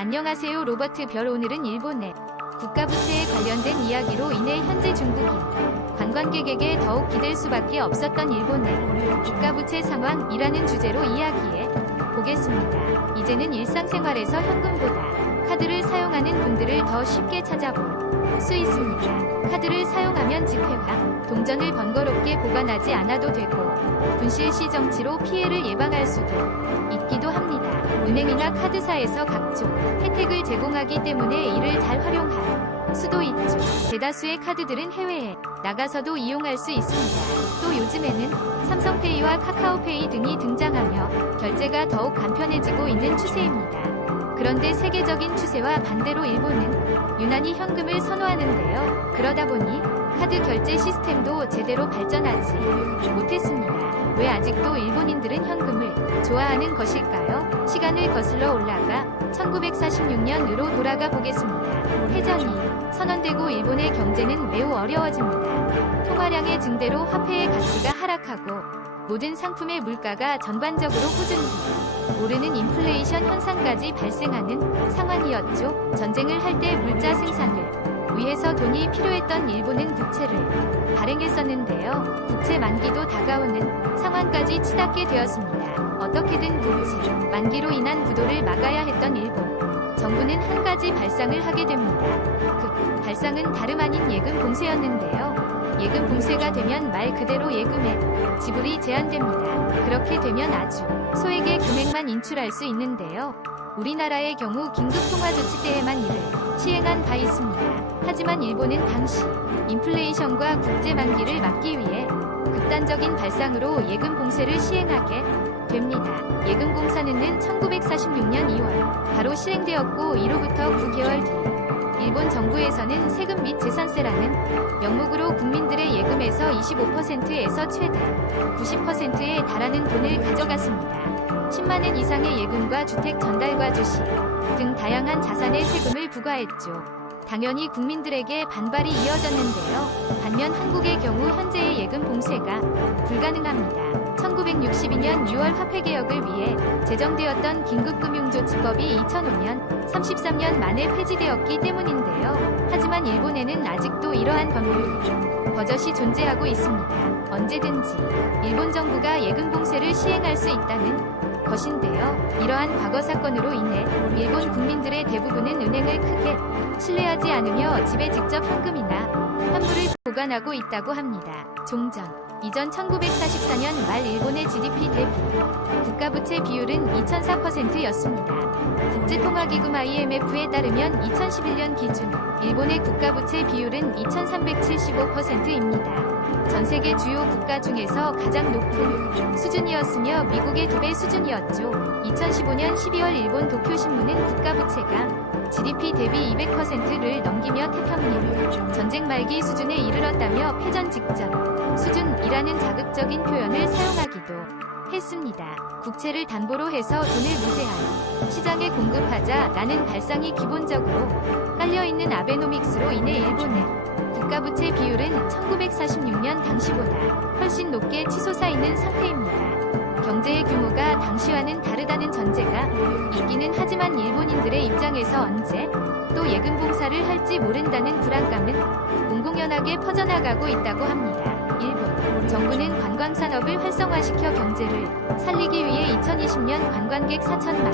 안녕하세요 로버트 별. 오늘은 일본의 국가부채에 관련된 이야기로 인해 현재 중국인 관광객에게 더욱 기댈 수밖에 없었던 일본의 국가부채 상황이라는 주제로 이야기해 보겠습니다. 이제는 일상생활에서 현금보다 카드를 사용하는 분들을 더 쉽게 찾아볼 수 있습니다. 카드를 사용하면 지폐와 동전을 번거롭게 보관하지 않아도 되고 분실시 정치로 피해를 예방할 수도 있기도 합니다. 은행이나 카드사에서 각종 혜택을 제공하기 때문에 이를 잘 활용할 수도 있죠. 대다수의 카드들은 해외에 나가서도 이용할 수 있습니다. 또 요즘에는 삼성페이와 카카오페이 등이 등장하며 결제가 더욱 간편해지고 있는 추세입니다. 그런데 세계적인 추세와 반대로 일본은 유난히 현금을 선호하는데요. 그러다 보니 카드 결제 시스템도 제대로 발전하지 못했습니다. 왜 아직도 일본인들은 현금을 좋아하는 것일까요? 시간을 거슬러 올라가 1946년으로 돌아가 보겠습니다. 해전이 선언되고 일본의 경제는 매우 어려워집니다. 통화량의 증대로 화폐의 가치가 하락하고 모든 상품의 물가가 전반적으로 꾸준히 오르는 인플레이션 현상까지 발생하는 상황이었죠. 전쟁을 할 때 물자 생산을 위해서 돈이 필요했던 일본은 국채를 발행했었는데요. 국채 만기도 다가오는 상황까지 치닫게 되었습니다. 어떻게든 국채 만기로 인한 부도를 막아야 했던 일본 정부는 한 가지 발상을 하게 됩니다. 그 발상은 다름 아닌 예금 봉쇄였는데요. 예금 봉쇄가 되면 말 그대로 예금의 지불이 제한됩니다. 그렇게 되면 아주 소액의 금액만 인출할 수 있는데요. 우리나라의 경우 긴급통화조치 때에만 이를 시행한 바 있습니다. 하지만 일본은 당시 인플레이션과 국제 만기를 막기 위해 극단적인 발상으로 예금 봉쇄를 시행하게 됩니다. 예금 공사는 1946년 2월 바로 실행되었고 이로부터 9개월 뒤 일본 정부에서는 세금 및 재산세라는 명목으로 국민들의 예금에서 25%에서 최대 90%에 달하는 돈을 가져갔습니다. 10만엔 이상의 예금과 주택 전달과 주식 등 다양한 자산에 세금을 부과했죠. 당연히 국민들에게 반발이 이어졌는데요. 반면 한국의 경우 현재의 예금 봉쇄가 불가능합니다. 1962년 6월 화폐개혁을 위해 제정되었던 긴급금융조치법이 2005년 33년 만에 폐지되었기 때문인데요. 하지만 일본에는 아직도 이러한 법률이 버젓이 존재하고 있습니다. 언제든지 일본 정부가 예금 봉쇄를 시행할 수 있다는 것인데요. 이러한 과거 사건으로 인해 일본 국민들의 대부분은 은행을 크게 신뢰하지 않으며 집에 직접 현금이나 환불을 보관하고 있다고 합니다. 종전 이전 1944년 말 일본의 GDP 대비 국가부채 비율은 2004%였습니다. 국제통화기금 IMF에 따르면 2011년 기준 일본의 국가부채 비율은 2375%입니다. 전 세계 주요 국가 중에서 가장 높은 수준이었으며 미국의 2배 수준이었죠. 2015년 12월 일본 도쿄신문은 국가부채가 GDP 대비 200%를 넘기며 태평양 전쟁 말기 수준에 이르렀다며 패전 직전 수준이라는 자극적인 표현을 사용하기도 했습니다. 국채를 담보로 해서 돈을 무제한 시장에 공급하자라는 발상이 기본적으로 깔려있는 아베노믹스로 인해 일본의 국가부채 비율은 1946년 당시보다 훨씬 높게 치솟아 있는 상태입니다. 경제의 규모가 당시와는 다르다는 전제가 있기는 하지만 일본인들의 입장에서 언제 또 예금 봉사를 할지 모른다는 불안감은 공공연하게 퍼져나가고 있다고 합니다. 일본 정부는 관광산업을 활성화시켜 경제를 살리기 위해 2020년 관광객 4천만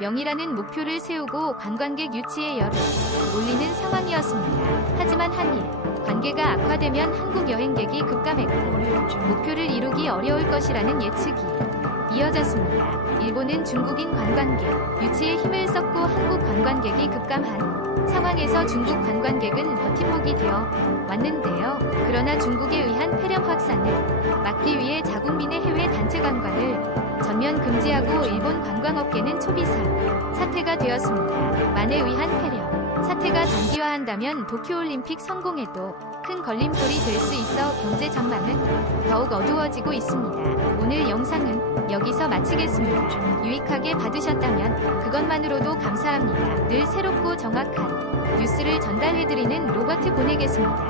명이라는 목표를 세우고 관광객 유치에 열을 올리는 상황이었습니다. 하지만 한일 관계가 악화되면 한국 여행객이 급감했고 목표를 이루기 어려울 것이라는 예측이 이어졌습니다. 일본은 중국인 관광객 유치에 힘을 썼고 한국 관광객이 급감한 상황에서 중국 관광객은 버팀목이 되어 왔는데요. 그러나 중국에 의한 폐렴 확산을 막기 위해 자국민의 해외 단체 관광을 전면 금지하고 일본 관광업계는 초비상 사태가 되었습니다. 만에 의한 폐렴 사태가 단기화한다면 도쿄올림픽 성공에도 큰 걸림돌이 될 수 있어 경제 전망은 더욱 어두워지고 있습니다. 오늘 영상은 여기서 마치겠습니다. 유익하게 받으셨다면 그것만으로도 감사합니다. 늘 새롭고 정확한 뉴스를 전달해드리는 로버트 보내겠습니다.